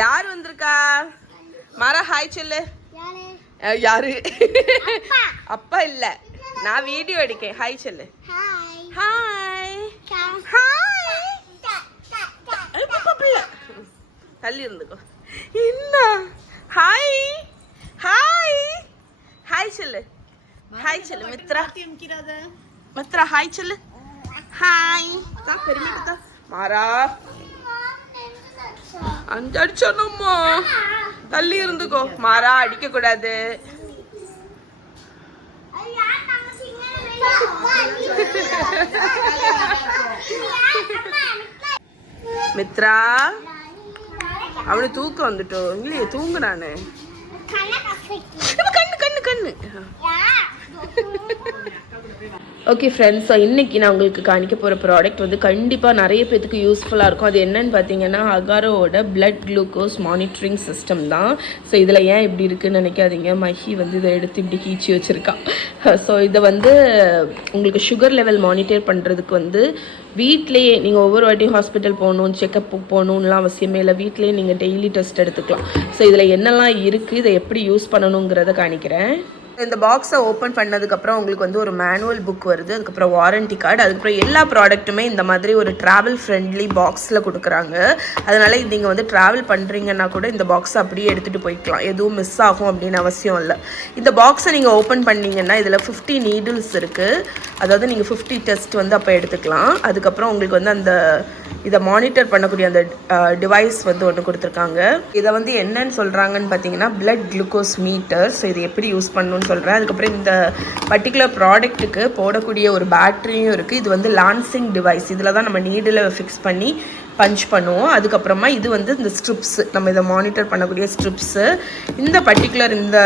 யார் வந்திருக்கா? மாறா ஹாய் சொல்லு. யாரு? அப்பா இல்ல, நான் வீடியோ எடுக்கேன். ஹாய் சொல்லு. Hi hi. தள்ளி இருந்துக்கோ. என்ன ஹாய் ஹாய் ஹாய் சொல்லு. ஹாய் சொல்லு மித்ரா. மித்ரா ஹாய் சொல்லு. ஹாய் பெருமை. மாறா அடிச்சோம்மா, தள்ளி இருந்துக்கோ. மாறா அடிக்க கூடாது. மித்ரா அவனுக்கு தூக்கம் வந்துட்டோம் இல்லையே, தூங்கு. நானு கண்ணு கண்ணு கண்ணு. ஓகே ஃப்ரெண்ட்ஸ், ஸோ இன்றைக்கி நான் உங்களுக்கு காணிக்க போகிற ப்ராடக்ட் வந்து கண்டிப்பாக நிறைய பேருக்கு யூஸ்ஃபுல்லாக இருக்கும். அது என்னன்னு பார்த்தீங்கன்னா அகாரோவோட பிளட் குளுக்கோஸ் மானிட்டரிங் சிஸ்டம் தான். ஸோ இதில் ஏன் இப்படி இருக்குன்னு நினைக்காதீங்க, மஹி வந்து இதை எடுத்து இப்படி கீச்சி வச்சுருக்கா. ஸோ இதை வந்து உங்களுக்கு சுகர் லெவல் மானிட்டர் பண்ணுறதுக்கு வந்து வீட்லேயே நீங்கள் ஒவ்வொரு வாட்டியும் ஹாஸ்பிட்டல் போகணும், செக்கப் போகணுன்னுலாம் அவசியமே இல்லை. வீட்லேயே நீங்கள் டெய்லி டெஸ்ட் எடுத்துக்கலாம். ஸோ இதில் என்னெல்லாம் இருக்குது, இதை எப்படி யூஸ் பண்ணணுங்கிறத காணிக்கிறேன். இந்த பாக்ஸை ஓப்பன் பண்ணதுக்கப்புறம் உங்களுக்கு வந்து ஒரு மேனுவல் புக் வருது, அதுக்கப்புறம் வாரண்டி கார்டு, அதுக்கப்புறம் எல்லா ப்ராடக்ட்டுமே இந்த மாதிரி ஒரு ட்ராவல் ஃப்ரெண்ட்லி பாக்ஸில் கொடுக்குறாங்க. அதனால் நீங்கள் வந்து ட்ராவல் பண்ணுறீங்கன்னா கூட இந்த பாக்ஸை அப்படியே எடுத்துகிட்டு போய்க்கலாம், எதுவும் மிஸ் ஆகும் அப்படின்னு அவசியம் இல்லை. இந்த பாக்ஸை நீங்கள் ஓப்பன் பண்ணிங்கன்னா இதில் 50 நீடில்ஸ் இருக்குது. அதாவது நீங்கள் 50 டெஸ்ட் வந்து அப்போ எடுத்துக்கலாம். அதுக்கப்புறம் உங்களுக்கு வந்து அந்த இதை மானிட்டர் பண்ணக்கூடிய அந்த டிவைஸ் வந்து ஒன்று கொடுத்துருக்காங்க. இதை வந்து என்னன்னு சொல்கிறாங்கன்னு பார்த்தீங்கன்னா பிளட் குளுக்கோஸ் மீட்டர். ஸோ இது எப்படி யூஸ் பண்ணணும்னு சொல்கிறேன். அதுக்கப்புறம் இந்த பர்டிகுலர் ப்ராடக்ட்டுக்கு போடக்கூடிய ஒரு பேட்டரியும் இருக்குது. இது வந்து லான்சிங் டிவைஸ், இதில் தான் நம்ம நீடில் ஃபிக்ஸ் பண்ணி பஞ்ச் பண்ணுவோம். அதுக்கப்புறமா இது வந்து இந்த ஸ்ட்ரிப்ஸ், நம்ம இதை மானிட்டர் பண்ணக்கூடிய ஸ்ட்ரிப்ஸு. இந்த பர்டிகுலர் இந்த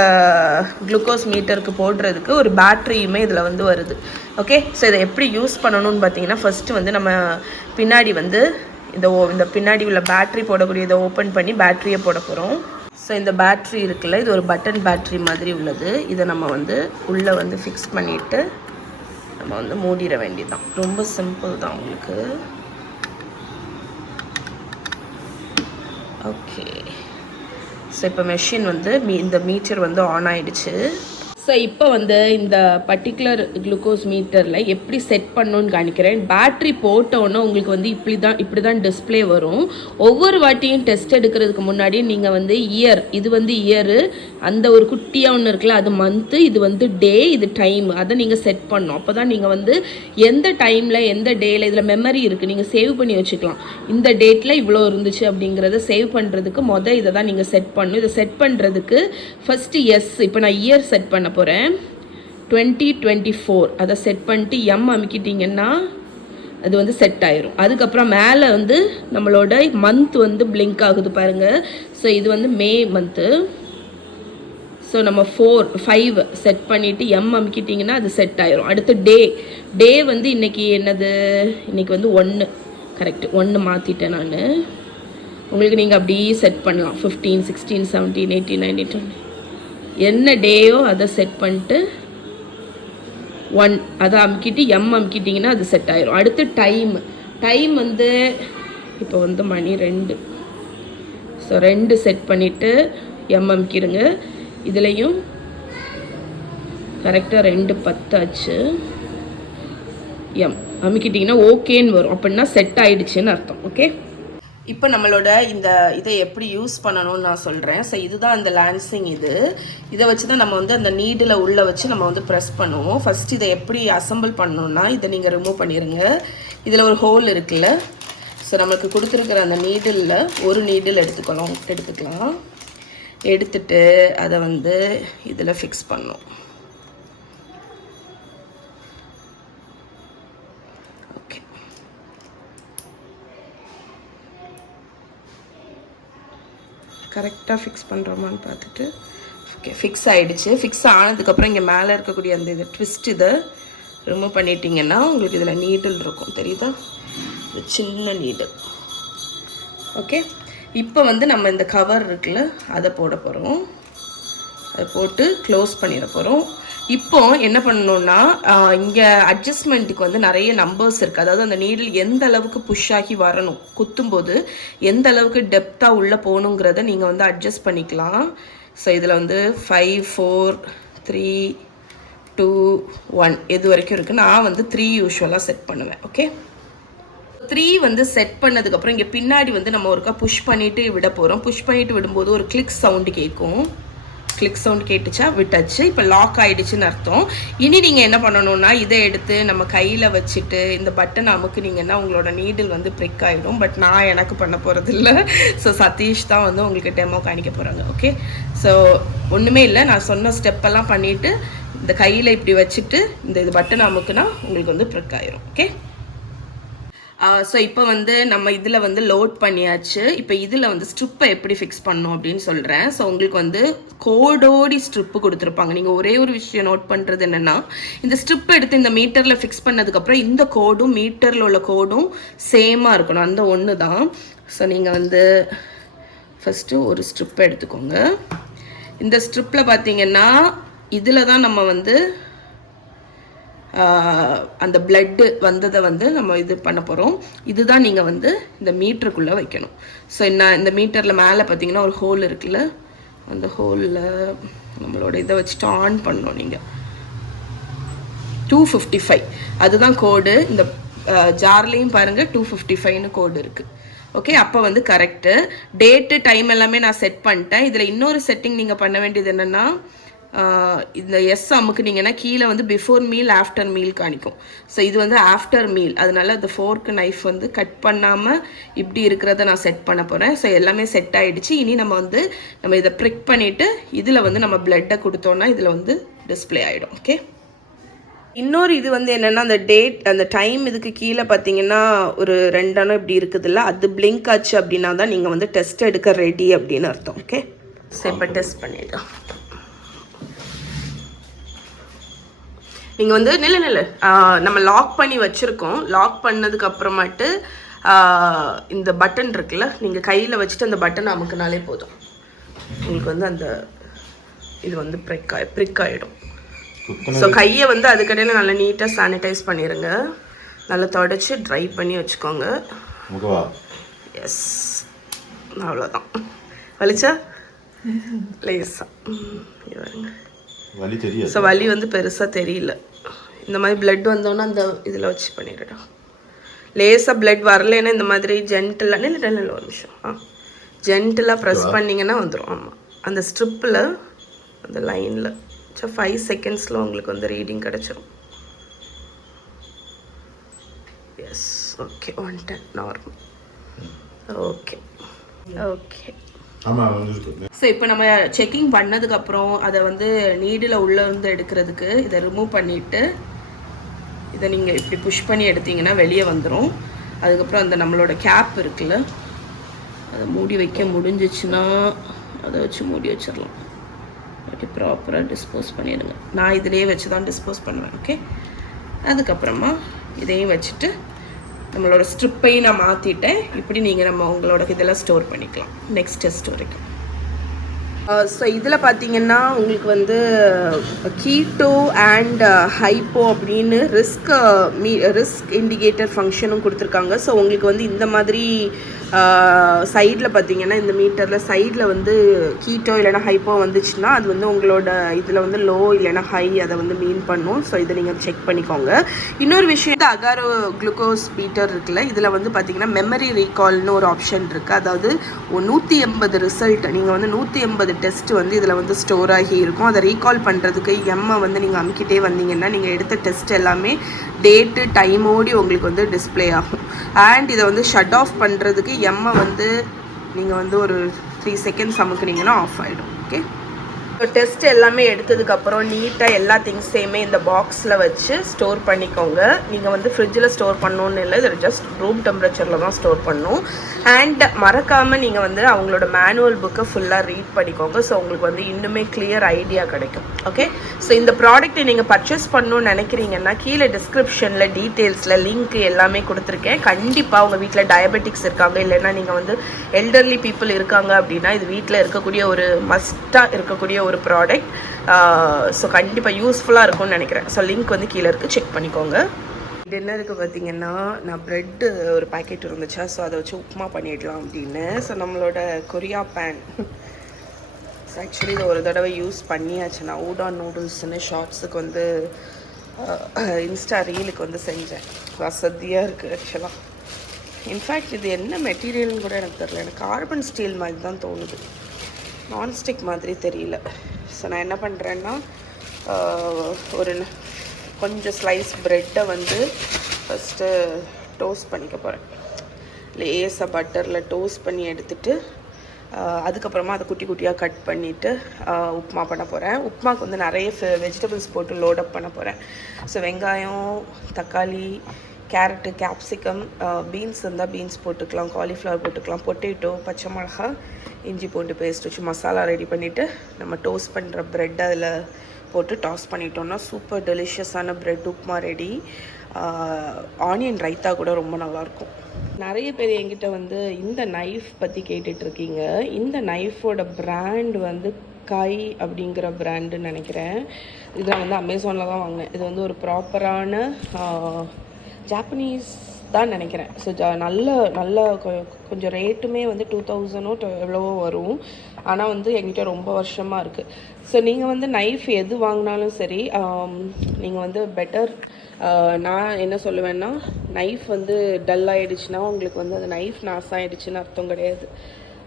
குளுக்கோஸ் மீட்டருக்கு போடுறதுக்கு ஒரு பேட்டரியுமே இதில் வந்து வருது. ஓகே, ஸோ இதை எப்படி யூஸ் பண்ணணும்னு பார்த்தீங்கன்னா ஃபஸ்ட்டு வந்து நம்ம பின்னாடி வந்து இந்த பின்னாடி உள்ள பேட்ரி போடக்கூடிய இதை ஓப்பன் பண்ணி பேட்டரியை போட போகிறோம். ஸோ இந்த பேட்ரி இருக்குல்ல, இது ஒரு பட்டன் பேட்ரி மாதிரி உள்ளது. இதை நம்ம வந்து உள்ளே வந்து ஃபிக்ஸ் பண்ணிவிட்டு நம்ம வந்து மூடிட வேண்டியதுதான். ரொம்ப சிம்பிள் தான் உங்களுக்கு. ஓகே, ஸோ இப்போ மெஷின் வந்து இந்த மீட்டர் வந்து ஆன் ஆகிடுச்சு. ஸோ இப்போ வந்து இந்த பர்டிகுலர் குளுக்கோஸ் மீட்டரில் எப்படி செட் பண்ணணுன்னு காணிக்கிறேன். பேட்ரி போட்டோன்னே உங்களுக்கு வந்து இப்படி தான் டிஸ்பிளே வரும். ஒவ்வொரு வாட்டியும் டெஸ்ட் எடுக்கிறதுக்கு முன்னாடி நீங்கள் வந்து இயர், இது வந்து இயரு, அந்த ஒரு குட்டியாக ஒன்று இருக்குல்ல அது மந்த்து, இது வந்து டே, இது டைம், அதை நீங்கள் செட் பண்ணணும். அப்போ தான் நீங்கள் வந்து எந்த டைமில் எந்த டேயில், இதில் மெமரி இருக்குது, நீங்கள் சேவ் பண்ணி வச்சுக்கலாம். இந்த டேட்டில் இவ்வளோ இருந்துச்சு அப்படிங்கிறத சேவ் பண்ணுறதுக்கு இதை தான் நீங்கள் செட் பண்ணணும். இதை செட் பண்ணுறதுக்கு ஃபஸ்ட்டு இப்போ நான் இயர் செட் பண்ண போகிறேன் 2024. அதை செட் பண்ணிட்டு அமுக்கிட்டிங்கன்னா அது வந்து செட் ஆயிரும். அதுக்கப்புறம் மேலே வந்து நம்மளோட மந்த் வந்து பிளிங்க் ஆகுது பாருங்கள். ஸோ இது வந்து மே மந்த்து. ஸோ நம்ம 5 செட் பண்ணிவிட்டு அமுக்கிட்டிங்கன்னா அது செட் ஆயிரும். அடுத்து டே வந்து இன்றைக்கி என்னது, இன்றைக்கி வந்து 1 கரெக்ட், 1 மாற்றிட்டேன் நான். உங்களுக்கு நீங்கள் அப்படியே செட் பண்ணலாம். 15, 16, 17, 18, 19, 20 என்ன டேயோ அதை செட் பண்ணிட்டு 1 அதை அமுக்கிட்டிங்கன்னா அது செட் ஆயிரும். அடுத்து டைம் வந்து இப்போ வந்து மணி 2. ஸோ 2 செட் பண்ணிவிட்டு அமுக்கிடுங்க. இதுலேயும் கரெக்டாக 2:10 ஆச்சு. அமுக்கிட்டிங்கன்னா ஓகேன்னு வரும், அப்படின்னா செட் ஆகிடுச்சின்னு அர்த்தம். ஓகே, இப்போ நம்மளோட இதை எப்படி யூஸ் பண்ணணும்னு நான் சொல்கிறேன். ஸோ இதுதான் அந்த லான்சிங். இதை வச்சு தான் நம்ம வந்து அந்த நீடில் உள்ளே வச்சு நம்ம வந்து ப்ரெஸ் பண்ணுவோம். ஃபஸ்ட் இதை எப்படி அசம்பிள் பண்ணணும்னா இதை நீங்கள் ரிமூவ் பண்ணிடுங்க. இதில் ஒரு ஹோல் இருக்குல்ல, ஸோ நம்மளுக்கு கொடுத்துருக்குற அந்த நீடிலில் ஒரு நீடில் எடுத்துக்கலாம். எடுத்துட்டு அதை வந்து இதில் ஃபிக்ஸ் பண்ணணும். கரெக்டாக ஃபிக்ஸ் பண்ணுறோமான்னு பார்த்துட்டு ஓகே, ஃபிக்ஸ் ஆகிடுச்சு. ஃபிக்ஸ் ஆனதுக்கப்புறம் இங்கே மேலே இருக்கக்கூடிய அந்த இதை ரிமூவ் பண்ணிட்டீங்கன்னா உங்களுக்கு இதில் நீடில் இருக்கும், தெரியுதா? இது சின்ன நீடில். ஓகே, இப்போ வந்து நம்ம இந்த கவர் இருக்குல்ல அதை போட போகிறோம். அதை போட்டு க்ளோஸ் பண்ணிட போகிறோம். இப்போ என்ன பண்ணணும்னா இங்கே அட்ஜஸ்ட்மெண்ட்டுக்கு வந்து நிறைய நம்பர்ஸ் இருக்குது. அதாவது அந்த நீடில் எந்த அளவுக்கு புஷ் ஆகி வரணும், குத்தும்போது எந்த அளவுக்கு டெப்த்தாக உள்ளே போகணுங்கிறத நீங்கள் வந்து அட்ஜஸ்ட் பண்ணிக்கலாம். ஸோ இதில் வந்து 5 4 3 2 1 எது வரைக்கும் இருக்குது. நான் வந்து 3 யூஸ்வலாக செட் பண்ணுவேன். ஓகே, 3 வந்து செட் பண்ணதுக்கப்புறம் இங்கே பின்னாடி வந்து நம்ம ஒருக்கா புஷ் பண்ணிவிட்டு விட போகிறோம். புஷ் பண்ணிவிட்டு விடும்போது ஒரு கிளிக் சவுண்டு கேட்கும். கிளிக் சவுண்ட் கேட்டுச்சா, விட்டாச்சு. இப்போ லாக் ஆகிடுச்சுன்னு அர்த்தம். இனி நீங்கள் என்ன பண்ணணும்னா இதை எடுத்து நம்ம கையில் வச்சுட்டு இந்த பட்டன் அமுக்குனீங்கன்னா உங்களோட நீடில் வந்து ப்ரிக் ஆகிடும். பட் நான் எனக்கு பண்ண போகிறது இல்லை. ஸோ சதீஷ் தான் வந்து உங்களுக்கு டெமோ காணிக்க போகிறாங்க. ஓகே, ஸோ ஒன்றுமே இல்லை, நான் சொன்ன ஸ்டெப்பெல்லாம் பண்ணிவிட்டு இந்த கையில் இப்படி வச்சுட்டு இந்த பட்டன் அமுக்குனா உங்களுக்கு வந்து ப்ரிக் ஆகிரும். ஓகே, ஸோ இப்போ வந்து நம்ம இதில் வந்து லோட் பண்ணியாச்சு. இப்போ இதில் வந்து ஸ்ட்ரிப்பை எப்படி ஃபிக்ஸ் பண்ணணும் அப்படின்னு சொல்கிறேன். ஸோ உங்களுக்கு வந்து கோடோடி ஸ்ட்ரிப்பு கொடுத்துருப்பாங்க. நீங்கள் ஒரே ஒரு விஷயம் நோட் பண்ணுறது என்னென்னா, இந்த ஸ்ட்ரிப் எடுத்து இந்த மீட்டரில் ஃபிக்ஸ் பண்ணதுக்கப்புறம் இந்த கோடும் மீட்டரில் உள்ள கோடும் சேமாக இருக்கணும். அந்த ஒன்று தான். ஸோ நீங்கள் வந்து ஃபஸ்ட்டு ஒரு ஸ்ட்ரிப்பை எடுத்துக்கோங்க. இந்த ஸ்ட்ரிப்பில் பார்த்தீங்கன்னா இதில் தான் நம்ம வந்து அந்த பிளட்டு வந்ததை வந்து நம்ம இது பண்ண போகிறோம். இதுதான் நீங்கள் வந்து இந்த மீட்டருக்குள்ளே வைக்கணும். ஸோ என்ன, இந்த மீட்டரில் மேலே பார்த்தீங்கன்னா ஒரு ஹோல் இருக்குல்ல, அந்த ஹோலில் நம்மளோட இதை வச்சுட்டு ஆன் பண்ணணும். நீங்கள் 255 அதுதான் கோடு. இந்த ஜார்லேயும் பாருங்கள் 255ன்னு கோடு இருக்குது. ஓகே, அப்போ வந்து கரெக்டு. டேட்டு டைம் எல்லாமே நான் செட் பண்ணிட்டேன். இதில் இன்னொரு செட்டிங் நீங்கள் பண்ண வேண்டியது என்னென்னா, இந்த எஸ் அமுக்குனீங்கன்னா கீழே வந்து பிஃபோர் மீல் ஆஃப்டர் மீல் காணிக்கும். ஸோ இது வந்து ஆஃப்டர் மீல், அதனால இந்த ஃபோர்க்கு நைஃப் வந்து கட் பண்ணாமல் இப்படி இருக்கிறத நான் செட் பண்ண போகிறேன். ஸோ எல்லாமே செட் ஆகிடுச்சு. இனி நம்ம இதை ப்ரிக் பண்ணிவிட்டு இதில் வந்து நம்ம பிளட்டை கொடுத்தோன்னா இதில் வந்து டிஸ்பிளே ஆகிடும். ஓகே, இன்னொரு இது வந்து என்னென்னா, அந்த டேட் அந்த டைம் இதுக்கு கீழே பார்த்தீங்கன்னா ஒரு 2 அணம் இப்படி இருக்குதுல்ல, அது பிளிங்க் ஆச்சு அப்படின்னா தான் நீங்கள் வந்து டெஸ்ட் எடுக்க ரெடி அப்படின்னு அர்த்தம். ஓகே, ஸோ இப்போ டெஸ்ட் பண்ணிடலாம். நீங்கள் வந்து நில்லை நம்ம லாக் பண்ணி வச்சுருக்கோம். லாக் பண்ணதுக்கு அப்புறமாட்டு இந்த பட்டன் இருக்குல்ல, நீங்கள் கையில் வச்சுட்டு அந்த பட்டன் அமுக்குனாலே போதும். உங்களுக்கு வந்து அந்த இது வந்து ப்ரிக் ஆகிடும். ஸோ கையை வந்து அதுக்கடையில் நல்லா நீட்டாக சானிடைஸ் பண்ணிடுங்க. நல்லா தொடச்சி ட்ரை பண்ணி வச்சுக்கோங்க. எஸ், அவ்வளோதான். வலிச்சா லேஸா வருங்க. ஸோ வலி வந்து பெருசாக தெரியல. இந்த மாதிரி பிளட் வந்தோன்னா அந்த இதில் வச்சு பண்ணிடுடா. லேசாக பிளட் வரலைன்னா இந்த மாதிரி ஜென்டிலாக ஒரு நிமிஷம் ஜென்டிலாக ப்ரெஸ் பண்ணிங்கன்னா வந்துடும். ஆமாம், அந்த ஸ்ட்ரிப்பில் அந்த லைனில் 5 செகண்ட்ஸில் உங்களுக்கு வந்து ரீடிங் கிடச்சிரும். Yes, okay, 110 normal. Okay okay. So இப்போ நம்ம செக்கிங் பண்ணதுக்கப்புறம் அதை வந்து நீடில் உள்ளே வந்து எடுக்கிறதுக்கு இதை ரிமூவ் பண்ணிவிட்டு இதை நீங்கள் இப்படி புஷ் பண்ணி எடுத்தீங்கன்னா வெளியே வந்துடும். அதுக்கப்புறம் அந்த நம்மளோட கேப் இருக்குல்ல, அதை மூடி வைக்க முடிஞ்சிச்சுன்னா அதை வச்சு மூடி வச்சிடலாம். ஓகே, ப்ராப்பராக டிஸ்போஸ் பண்ணிடுங்க. நான் இதிலே வச்சு தான் டிஸ்போஸ் பண்ணுவேன். ஓகே, அதுக்கப்புறமா இதையும் வச்சுட்டு நம்மளோட ஸ்ட்ரிப்பையும் நான் மாற்றிட்டேன். இப்படி நீங்கள் உங்களோட இதெல்லாம் ஸ்டோர் பண்ணிக்கலாம் நெக்ஸ்ட் டெஸ்ட் வரைக்கும். ஸோ இதில் பார்த்தீங்கன்னா உங்களுக்கு வந்து கீட்டோ அண்ட் ஹைப்போ அப்படின்னு ரிஸ்க் இண்டிகேட்டர் ஃபங்க்ஷனும் கொடுத்துருக்காங்க. ஸோ உங்களுக்கு வந்து இந்த மாதிரி சைடில் பார்த்தீங்கன்னா இந்த மீட்டரில் சைடில் வந்து கீட்டோ இல்லைனா ஹைப்போ வந்துச்சுன்னா அது வந்து உங்களோட இதில் வந்து லோ இல்லைனா ஹை அதை வந்து மீன் பண்ணும். ஸோ இதை நீங்கள் செக் பண்ணிக்கோங்க. இன்னொரு விஷயம், அகாரோ குளுக்கோஸ் மீட்டர் இருக்குல்ல, இதில் வந்து பார்த்தீங்கன்னா மெமரி ரீகால்னு ஒரு ஆப்ஷன் இருக்குது. அதாவது 180 ரிசல்ட் நீங்கள் வந்து 180 டெஸ்ட் வந்து இதில் வந்து ஸ்டோர் ஆகி இருக்கும். அதை ரீகால் பண்ணுறதுக்கு எம்மை வந்து நீங்கள் அமுக்கிட்டே வந்தீங்கன்னா நீங்கள் எடுத்த டெஸ்ட் எல்லாமே டேட்டு டைமோடி உங்களுக்கு வந்து டிஸ்பிளே ஆகும். அண்ட் இதை வந்து ஷட் ஆஃப் பண்ணுறதுக்கு எம்மை வந்து நீங்கள் வந்து ஒரு 3 செகண்ட்ஸ் அமுக்குனீங்கன்னா ஆஃப் ஆகிடும். ஓகே, ஸோ டெஸ்ட் எல்லாமே எடுத்ததுக்கப்புறம் நீட்டாக எல்லா திங்ஸையுமே இந்த பாக்ஸில் வச்சு ஸ்டோர் பண்ணிக்கோங்க. நீங்கள் வந்து ஃப்ரிட்ஜில் ஸ்டோர் பண்ணணுன்னு இல்லை, இது ஜஸ்ட் ரூம் டெம்பரேச்சரில் தான் ஸ்டோர் பண்ணணும். அண்ட் மறக்காமல் நீங்கள் வந்து அவங்களோட மேனுவல் புக்கை ஃபுல்லாக ரீட் பண்ணிக்கோங்க. ஸோ உங்களுக்கு வந்து இன்னுமே கிளியர் ஐடியா கிடைக்கும். ஓகே, ஸோ இந்த ப்ராடக்ட்டை நீங்கள் பர்ச்சேஸ் பண்ணணுன்னு நினைக்கிறீங்கன்னா கீழே டிஸ்கிரிப்ஷனில் டீட்டெயில்ஸில் லிங்க் எல்லாமே கொடுத்துருக்கேன். கண்டிப்பாக உங்கள் வீட்டில் டயபெட்டிக்ஸ் இருக்காங்க, இல்லைன்னா நீங்கள் வந்து எல்டர்லி பீப்புள் இருக்காங்க அப்படின்னா இது வீட்டில் இருக்கக்கூடிய ஒரு மஸ்ட்டாக இருக்கக்கூடிய ஒரு ப்ராடக்ட். ஸோ கண்டிப்பாக யூஸ்ஃபுல்லாக இருக்கும்னு நினைக்கிறேன். ஸோ லிங்க் வந்து கீழே இருக்குது, செக் பண்ணிக்கோங்க. டின்னருக்கு பார்த்தீங்கன்னா நான் ப்ரெட்டு ஒரு பேக்கெட் இருந்துச்சா, ஸோ அதை வச்சு உப்புமா பண்ணிடலாம் அப்படின்னு. ஸோ நம்மளோட கொரியா பேன் ஆக்சுவலி இதை ஒரு தடவை யூஸ் பண்ணியாச்சு. நான் ஊடான் நூடுல்ஸ்னு ஷார்ட்ஸுக்கு வந்து இன்ஸ்டா ரீலுக்கு வந்து செஞ்சேன். வசதியாக இருக்குது ஆக்சுவலாக. இன்ஃபேக்ட் இது என்ன மெட்டீரியல்னு கூட எனக்கு தெரியல. எனக்கு கார்பன் ஸ்டீல் மாதிரி தான் தோணுது, நான்ஸ்டிக் மாதிரி தெரியல. ஸோ நான் என்ன பண்ணுறேன்னா ஒரு கொஞ்சம் ஸ்லைஸ் ப்ரெட்டை வந்து ஃபஸ்ட்டு டோஸ்ட் பண்ணிக்க போகிறேன். லேசாக பட்டரில் டோஸ்ட் பண்ணி எடுத்துகிட்டு அதுக்கப்புறமா அதை குட்டி குட்டியாக கட் பண்ணிவிட்டு உப்புமா பண்ண போகிறேன். உப்புமாவுக்கு வந்து நிறைய வெஜிடபிள்ஸ் போட்டு லோடப் பண்ண போகிறேன். ஸோ வெங்காயம், தக்காளி, கேரட்டு, கேப்சிகம், பீன்ஸ் இருந்தால் பீன்ஸ் போட்டுக்கலாம், காலிஃப்ளவர் போட்டுக்கலாம், பொட்டேட்டோ, பச்சை மிளகா, இஞ்சி பூண்டு பேஸ்ட் வச்சு மசாலா ரெடி பண்ணிவிட்டு நம்ம டோஸ்ட் பண்ணுற ப்ரெட் அதில் போட்டு டாஸ் பண்ணிட்டோம்னா சூப்பர் டெலிஷியஸான bread upma ready. Onion raita கூட ரொம்ப நல்லாயிருக்கும். நிறைய பேர் என்கிட்ட வந்து இந்த நைஃப் பற்றி கேட்டுட்ருக்கீங்க. இந்த நைஃபோட பிராண்ட் வந்து கை அப்படிங்கிற பிராண்டுன்னு நினைக்கிறேன். இதில் வந்து அமேசானில் தான் வாங்கினேன். இது வந்து ஒரு ப்ராப்பரான ஜாப்பனீஸ் தான் நினைக்கிறேன். ஸோ நல்ல கொஞ்சம் ரேட்டுமே வந்து 2000 எவ்வளவோ வரும். ஆனால் வந்து என்கிட்ட ரொம்ப வருஷமாக இருக்குது. ஸோ நீங்கள் வந்து நைஃப் எது வாங்கினாலும் சரி, நீங்கள் வந்து பெட்டர், நான் என்ன சொல்லுவேன்னா, நைஃப் வந்து டல் ஆகிடுச்சுன்னா உங்களுக்கு வந்து அந்த நைஃப் நாசம் ஆகிடுச்சின்னு அர்த்தம் கிடையாது.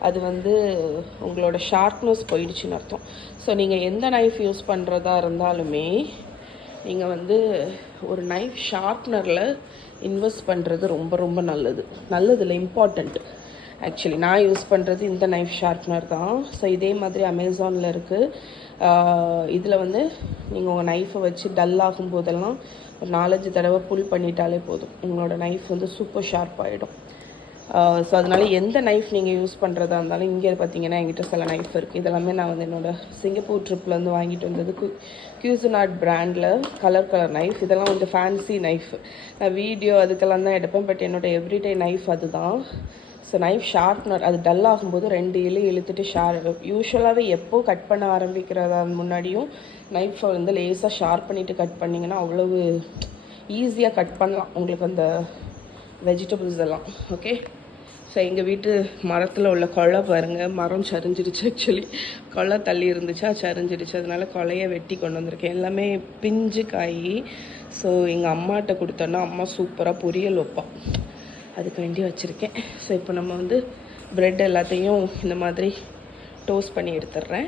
அது வந்து உங்களோட ஷார்ப்னஸ் போயிடுச்சுன்னு அர்த்தம். ஸோ நீங்கள் எந்த நைஃப் யூஸ் பண்ணுறதா இருந்தாலுமே நீங்கள் வந்து ஒரு நைஃப் ஷார்ப்னரில் இன்வெஸ்ட் பண்ணுறது ரொம்ப ரொம்ப நல்லது இல்லை, இம்பார்ட்டண்ட்டு. ஆக்சுவலி நான் யூஸ் பண்ணுறது இந்த நைஃப் ஷார்ப்னர் தான். ஸோ இதே மாதிரி அமேசானில் இருக்குது. இதில் வந்து நீங்கள் உங்கள் நைஃபை வச்சு டல் ஆகும் போதெல்லாம் ஒரு 4-5 தடவை புல் பண்ணிட்டாலே போதும், உங்களோட நைஃப் வந்து சூப்பர் ஷார்ப் ஆகிடும். ஸோ அதனால் எந்த நைஃப் நீங்கள் யூஸ் பண்ணுறதா இருந்தாலும், இங்கே பார்த்தீங்கன்னா என்கிட்ட சில நைஃப் இருக்குது. இதெல்லாமே நான் வந்து என்னோடய சிங்கப்பூர் ட்ரிப்லேருந்து வாங்கிட்டு வந்தது. கியூசனாட் பிராண்டில் கலர் நைஃப். இதெல்லாம் கொஞ்சம் ஃபேன்சி நைஃப். நான் வீடியோ அதுக்கெல்லாம் தான் எடுப்பேன், பட் என்னோடய எவ்ரிடே நைஃப் அதுதான். ஸோ நைஃப் ஷார்ப்னர் அது டல் ஆகும்போது 2 இழுத்துட்டு யூஸ்வலாகவே எப்போ கட் பண்ண ஆரம்பிக்கிறதா முன்னாடியும் நைஃபை வந்து லேசாக ஷார்ப் பண்ணிவிட்டு கட் பண்ணிங்கன்னா அவ்வளவு ஈஸியாக கட் பண்ணலாம் உங்களுக்கு அந்த வெஜிடபிள்ஸ் எல்லாம். ஓகே, ஸோ எங்கள் வீட்டு மரத்தில் உள்ள கொலை பாருங்கள், மரம் சரிஞ்சிடுச்சு. ஆக்சுவலி கொலை தள்ளி இருந்துச்சா, சரிஞ்சிடுச்சு. அதனால கொலையை வெட்டி கொண்டு வந்திருக்கேன். எல்லாமே பிஞ்சு காய். ஸோ எங்கள் அம்மாட்ட கொடுத்தோன்னா அம்மா சூப்பராக பொரியல் வைப்பான், அதுக்கு வேண்டி வச்சுருக்கேன். ஸோ இப்போ நம்ம வந்து ப்ரெட் எல்லாத்தையும் இந்த மாதிரி டோஸ்ட் பண்ணி எடுத்துடுறேன்.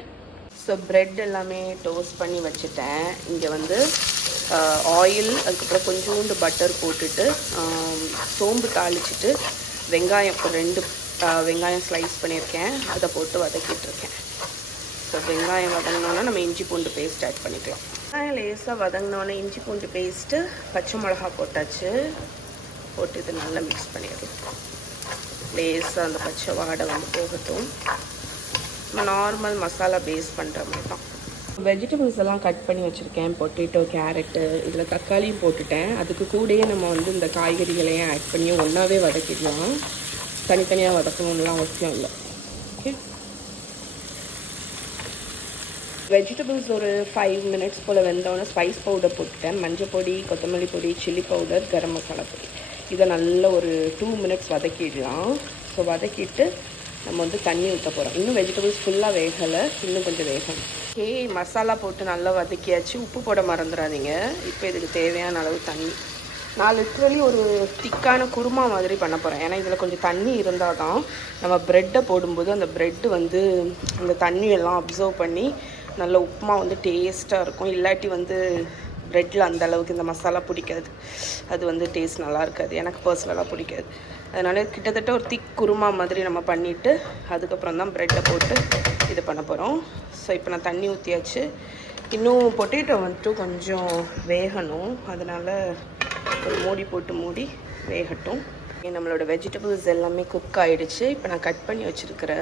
ஸோ ப்ரெட் எல்லாமே டோஸ்ட் பண்ணி வச்சுட்டேன். இங்கே வந்து ஆயில், அதுக்கப்புறம் கொஞ்சோண்டு பட்டர் போட்டுட்டு சோம்பு தாளிச்சிட்டு வெங்காயம் 2 வெங்காயம் ஸ்லைஸ் பண்ணியிருக்கேன், அதை போட்டு வதக்கிட்டுருக்கேன். ஸோ வெங்காயம் வதங்கினோன்னா நம்ம இஞ்சி பூண்டு பேஸ்ட் ஆட் பண்ணிக்கலாம். வெங்காயம் லேசாக வதங்கினோன்னே இஞ்சி பூண்டு பேஸ்ட்டு, பச்சை மிளகா போட்டாச்சு. போட்டு இது நல்லா மிக்ஸ் பண்ணிடலாம். லேசாக அந்த பச்சை வாடை வந்து போகட்டும். நம்ம நார்மல் மசாலா பேஸ் பண்ணுற மாதிரி தான். வெஜிடபிள்ஸ் எல்லாம் கட் பண்ணி வச்சுருக்கேன். பொட்டேட்டோ, கேரட்டு, இதில் தக்காளியும் போட்டுட்டேன். அதுக்கு கூடயே நம்ம வந்து இந்த காய்கறிகளையும் ஆட் பண்ணி ஒன்றாவே வதக்கிடலாம். தனித்தனியாக வதக்கணும்லாம் அவசியம் இல்லை. ஓகே, வெஜிடபிள்ஸ் ஒரு 5 மினிட்ஸ் போல் வெந்தோடனே ஸ்பைஸ் பவுடர் போட்டுட்டேன். மஞ்சள் பொடி, கொத்தமல்லி பொடி, சில்லி பவுடர், கரம் மசாலா பொடி. இதை நல்ல ஒரு 2 மினிட்ஸ் வதக்கிடலாம். ஸோ வதக்கிட்டு நம்ம வந்து தண்ணி ஊற்ற போகிறோம். இன்னும் வெஜிடபிள்ஸ் ஃபுல்லாக வேகலை, இன்னும் கொஞ்சம் வேகணும். ஓகே, மசாலா போட்டு நல்லா வதக்கியாச்சு. உப்பு போட மறந்துடாதீங்க. இப்போ இதுக்கு தேவையான அளவு தண்ணி. நான் லிட்ரலி ஒரு திக்கான குருமா மாதிரி பண்ண போகிறேன். ஏன்னா இதில் கொஞ்சம் தண்ணி இருந்தால் தான் நம்ம ப்ரெட்டை போடும்போது அந்த ப்ரெட்டு வந்து அந்த தண்ணியெல்லாம் அப்சர்வ் பண்ணி நல்ல உப்புமா வந்து டேஸ்ட்டாக இருக்கும். இல்லாட்டி வந்து ப்ரெட்டில் அந்த அளவுக்கு இந்த மசாலா பிடிக்காது, அது வந்து டேஸ்ட் நல்லா இருக்காது, எனக்கு பர்சனலாக பிடிக்காது. அதனால் கிட்டத்தட்ட ஒரு திக் குருமா மாதிரி நம்ம பண்ணிவிட்டு அதுக்கப்புறம் தான் ப்ரெட்டை போட்டு இது பண்ண போகிறோம். ஸோ இப்போ நான் தண்ணி ஊற்றியாச்சு. இன்னும் பொட்டேட்டோ வந்துட்டு கொஞ்சம் வேகணும், அதனால் ஒரு மூடி போட்டு மூடி வேகட்டும். நம்மளோட வெஜிடபிள்ஸ் எல்லாமே குக் ஆகிடுச்சு. இப்போ நான் கட் பண்ணி வச்சுருக்கிற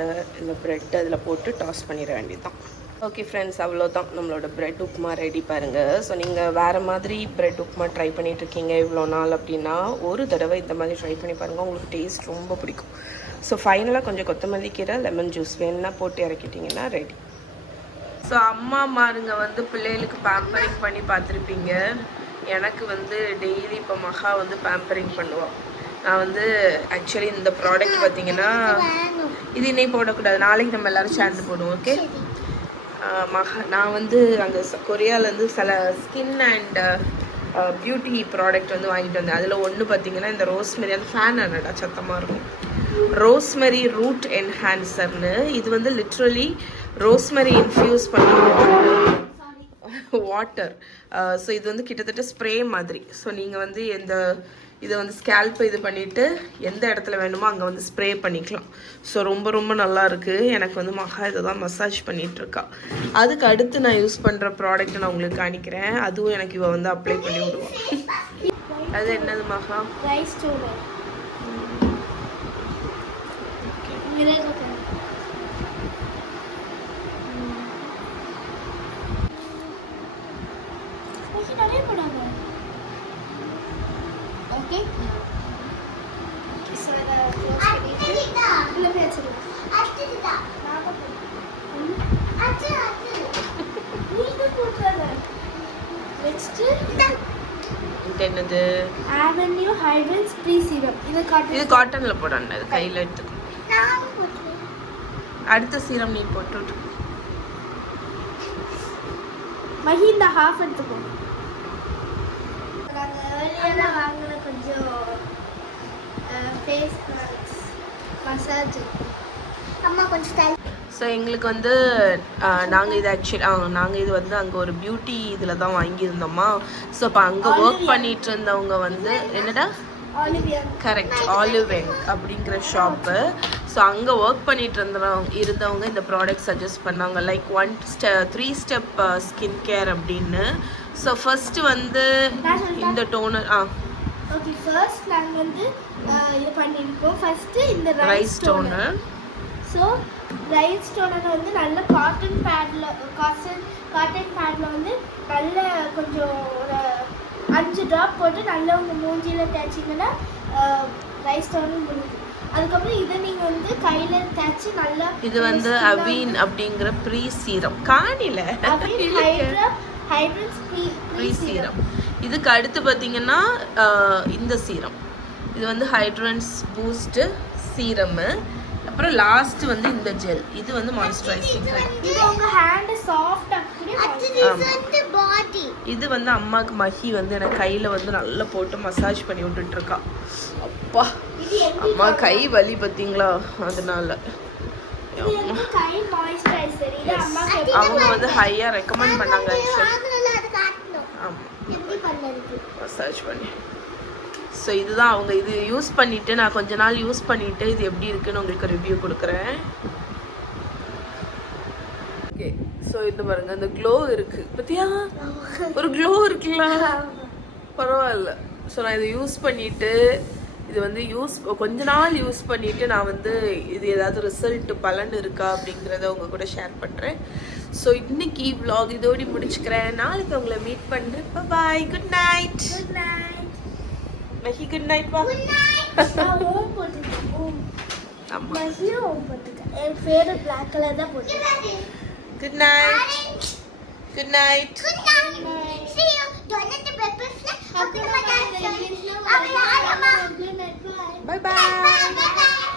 இந்த ப்ரெட் அதில் போட்டு டாஸ் பண்ணிட வேண்டியது தான். ஓகே ஃப்ரெண்ட்ஸ், அவ்வளோதான் நம்மளோட ப்ரெட் உப்புமா ரெடி பாருங்கள். ஸோ நீங்கள் வேறு மாதிரி ப்ரெட் உப்புமா ட்ரை பண்ணிகிட்ருக்கீங்க இவ்வளோ நாள் அப்படின்னா ஒரு தடவை இந்த மாதிரி ட்ரை பண்ணி பாருங்கள், உங்களுக்கு டேஸ்ட் ரொம்ப பிடிக்கும். ஸோ ஃபைனலாக கொஞ்சம் கொத்தமல்லி கீரை, லெமன் ஜூஸ் வேணுன்னா போட்டு இறக்கிட்டிங்கன்னா ரெடி. ஸோ அம்மாமாருங்க வந்து பிள்ளைகளுக்கு பேம்பரிங் பண்ணி பார்த்துருப்பீங்க. எனக்கு வந்து டெய்லி இப்போ மகா வந்து பேம்பரிங் பண்ணுவாள். நான் வந்து ஆக்சுவலி இந்த ப்ராடக்ட் பார்த்தீங்கன்னா இது இன்னைக்கு போடக்கூடாது, நாளைக்கு நம்ம எல்லோரும் சேர்ந்து போடுவோம். ஓகே நான் வந்து அங்கே கொரியாவிலேருந்து சில ஸ்கின் அண்ட் பியூட்டி ப்ராடக்ட் வந்து வாங்கிட்டு வந்தேன். அதில் ஒன்று பார்த்தீங்கன்னா இந்த ரோஸ்மெரி, அந்த ஃபேன் என்னடா சத்தமாக இருக்கும், ரோஸ்மெரி ரூட் என்ஹான்சர்னு. இது வந்து லிட்ரலி ரோஸ்மெரி இன்ஃப்யூஸ் பண்ண வாட்டர். ஸோ இது வந்து கிட்டத்தட்ட ஸ்ப்ரே மாதிரி. ஸோ நீங்கள் வந்து இதை வந்து ஸ்கேல்ப் இது பண்ணிவிட்டு எந்த இடத்துல வேணுமோ அங்கே வந்து ஸ்ப்ரே பண்ணிக்கலாம். ஸோ ரொம்ப ரொம்ப நல்லா இருக்குது. எனக்கு வந்து மகா இதை தான் மசாஜ் பண்ணிகிட்ருக்கா. அதுக்கு அடுத்து நான் யூஸ் பண்ணுற ப்ராடக்ட் நான் உங்களுக்கு காணிக்கிறேன். அதுவும் எனக்கு இவ வந்து அப்ளை பண்ணி விடுவோம். அது என்னது மகா? Rice toner. என்னது? Avenue Hydrants Pre Serum. இது காட்டன்ல போடணும். இது கையில எடுத்துக்கோ. அடுத்த சீரம் நீ போட்டு மஹி இந்த ஹாஃப் எடுத்துக்கோ. நாங்க ஏர்லியரா வாங்குன கொஞ்சம் ஃபேஸ் மசாஜ் அம்மா கொஞ்சம் ஸ்டைல். ஸோ எங்களுக்கு வந்து நாங்கள் இது வந்து அங்கே ஒரு பியூட்டி இதில் தான் வாங்கியிருந்தோமா. ஸோ இப்போ அங்கே ஒர்க் பண்ணிட்டு இருந்தவங்க வந்து என்னடா கரெக்ட் ஆலிவெங் அப்படிங்கிற ஷாப்பு. ஸோ அங்கே ஒர்க் பண்ணிட்டு இருந்தவங்க இந்த ப்ராடக்ட் சஜஸ்ட் பண்ணாங்க, லைக் 3 ஸ்டெப் ஸ்கின் கேர் அப்படின்னு. ஸோ ஃபர்ஸ்ட் வந்து இந்த டோனர் ஓகே ஃபர்ஸ்ட் நாங்க வந்து இது பண்ணிருக்கோம். ஃபர்ஸ்ட் இந்த rice toner. So rice toner வந்து நல்ல காட்டன் பேட்ல வந்து நல்ல கொஞ்சம் ஒரு 5 ட்ராப் போட்டு நல்லா உங்கள் மூஞ்சியில் தேய்ச்சிங்கன்னா ரைஸ் டோனர் முடியுது. அதுக்கப்புறம் இதை நீங்கள் வந்து கையில் தேய்ச்சி நல்லா இது வந்து அவீன் அப்படிங்கிற ப்ரீ சீரம் காணில ஹைட்ரன்ஸ் ப்ரீ சீரம். இதுக்கு அடுத்து பார்த்தீங்கன்னா இந்த சீரம், இது வந்து ஹைட்ரன்ஸ் பூஸ்ட் சீரமு. அப்புறம் லாஸ்ட் வந்து இந்த ஜெல், இது வந்து மாய்ஸ்சரைசிங். இது உங்க ஹேண்ட் சாஃப்ட் ஆக்குது. பாடி இது வந்து அம்மாக்கு மஹி வந்து எனக்கு கையில வந்து நல்லா போட்டு மசாஜ் பண்ணி விட்டுட்டு இருக்கா. அப்பா அம்மா கை வலி பார்த்தீங்களா, அதனால அவங்க வந்து ஹையா ரெக்கமெண்ட் பண்ணாங்க மசாஜ் பண்ணி. ஸோ இதுதான் அவங்க இது யூஸ் பண்ணிவிட்டு நான் கொஞ்ச நாள் யூஸ் பண்ணிவிட்டு இது எப்படி இருக்குன்னு உங்களுக்கு ரிவ்யூ கொடுக்குறேன். ஓகே ஸோ இது பாருங்க, இந்த க்ளோ இருக்குது பார்த்தியா, ஒரு க்ளோ இருக்குல்ல, பரவாயில்ல. ஸோ நான் இதை யூஸ் பண்ணிவிட்டு இது வந்து கொஞ்ச நாள் யூஸ் பண்ணிவிட்டு நான் வந்து இது ஏதாவது ரிசல்ட் பலன் இருக்கா அப்படிங்கிறத உங்கள் கூட ஷேர் பண்ணுறேன். ஸோ இன்னைக்கு vlog இதோடி முடிச்சுக்கிறேன். நாளைக்கு உங்களை மீட் பண்ணுறேன். Bye, good night. Good night Mahi, good night. வா குட் நைட். நான் ஓம் போட்டுட்டேன். அம்மா மஹி ஓம் போட்டுட்டேன். என் ஃபேவரட் Black கலர் தான் போட்டுட்டேன். Good night. Good night. Good night. See you. Don't let the breakfast. Okay, bye. Bye bye. Bye bye.